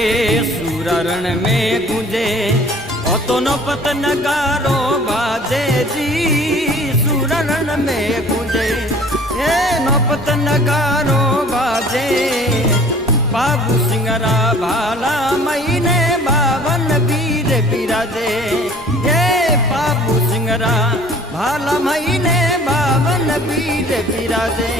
सूरण में गूंजे ओ तो नौपत नगारो बाजे जी सूरण में गूंजे हे नौपत नगारो बाजे बाबू सिंगरा भाला महीने 52 वीर बिराजे हे बाबू सिंगरा भाला महीने 52 वीर बिराजे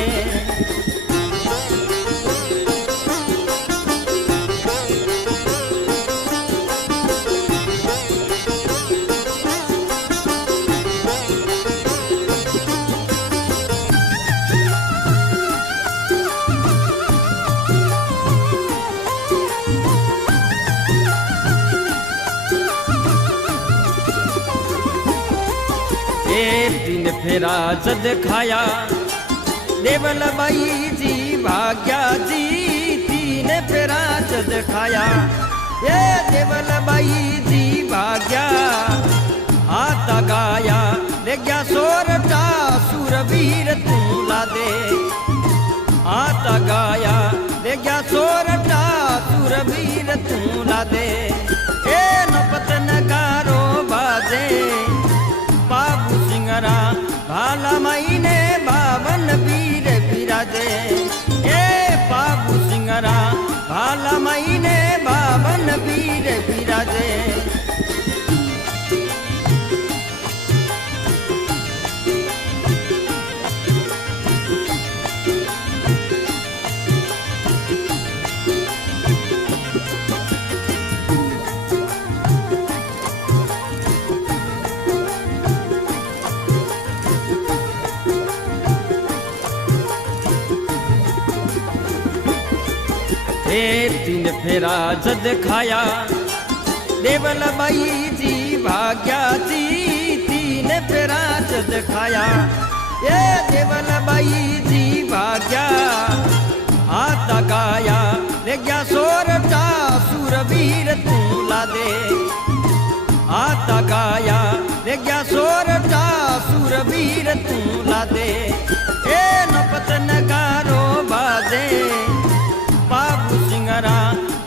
तीन फेरा जद खाया देवल बाई जी भाग्या जी तीन फेरा जद खाया ये देवल बाई जी भाग्या आता गाया ले गया सोरटा सूरवीर तू ला दे आता गाया ले गया सोरटा सूरवीर तू ला दे ए नौपत नगारो बाजे बाबू सिंगरा भाला महीने 52 वीर बिराजे ए बाबू सिंगरा भाला महीने 52 वीर बिराजे तीन फेरा जद खाया देवल बाई जी भाग्या जी तीन फेरा जद खाया ये देवल बाई जी भाग्या आता गाया ले गया सोरटा सूरवीर तू ला दे आता गाया ले गया सोरटा सूरवीर तू ला दे ए नौपत नगारो बाजे बाबू सिंगरा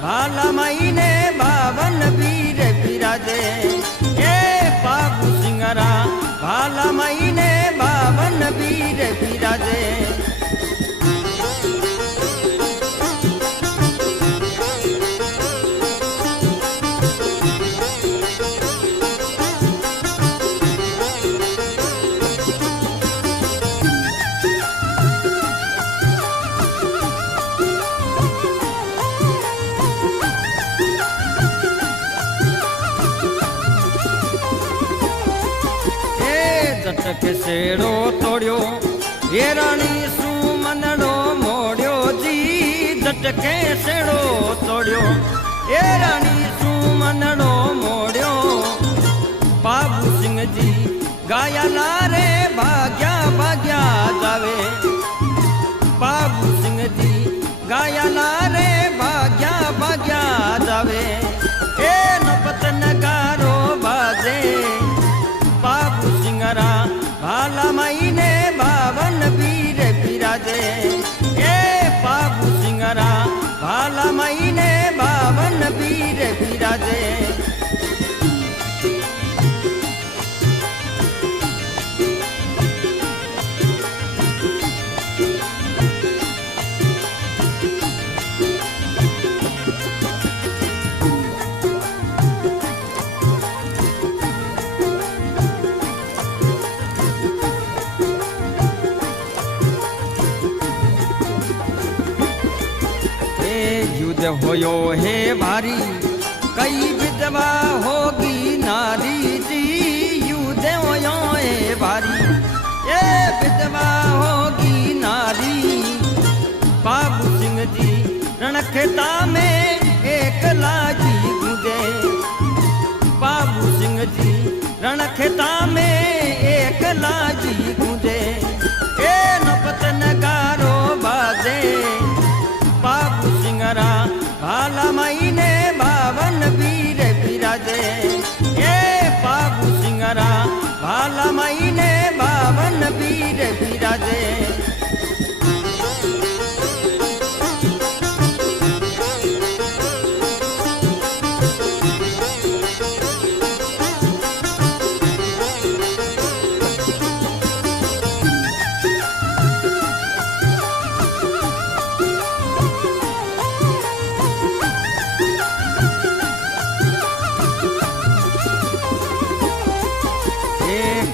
भाला महीने 52 वीर बिराजे ए बाबू सिंगरा भाला महीने 52 वीर बिराजे जटके सेड़ो तोड़ियो ये रानी सुमनड़ो मोड़ियो जी जटके सेड़ो तोड़ियो ये रानी सुमनड़ो मोड़ियो बाबू सिंह जी गाया लारे भाग्या भाग्या जावे बाबू सिंह जी गाया लारे भाग्या भाग्या जावे ए नौपत नगारो बाजे बाबू सिंगरा भाला महीने 52 वीर बिराजे ए बाबू सिंगरा भाला महीने 52 वीर बिराजे होयो हे भारी कई विधवा होगी नारी जी युद्ध होयो हे भारी ये विधवा होगी नारी बाबू सिंह जी रणखेता में एक लाजी गूंजे बाबू सिंह जी रणखेता में एक लाजी गूंजे ए नौपत नगारो बाजे बाबू सिंगरा भाला महीने 52 वीर बिराजे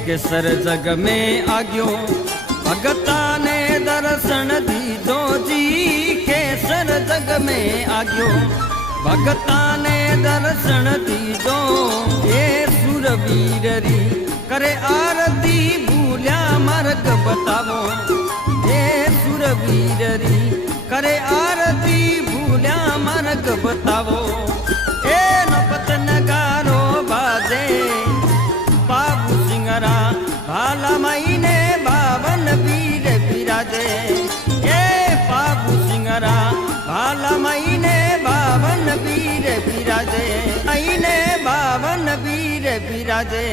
केसर जग में आग्यो भगता ने दर्शन दीदो जी केसर जग में आग्यो भगता ने दर्शन दीदो ए सुरवीर री करे आरती भूल्या मार्ग बतावो ए सुरवीर री करे आरती भूल्या मार्ग बतावो ए नपत नगारो बाजे बाबू सिंगरा भाला महीने बावन वीर बिराजे ए बाबू सिंगरा भाला महीने बावन वीर बिराजे महीने बावन वीर बिराजे।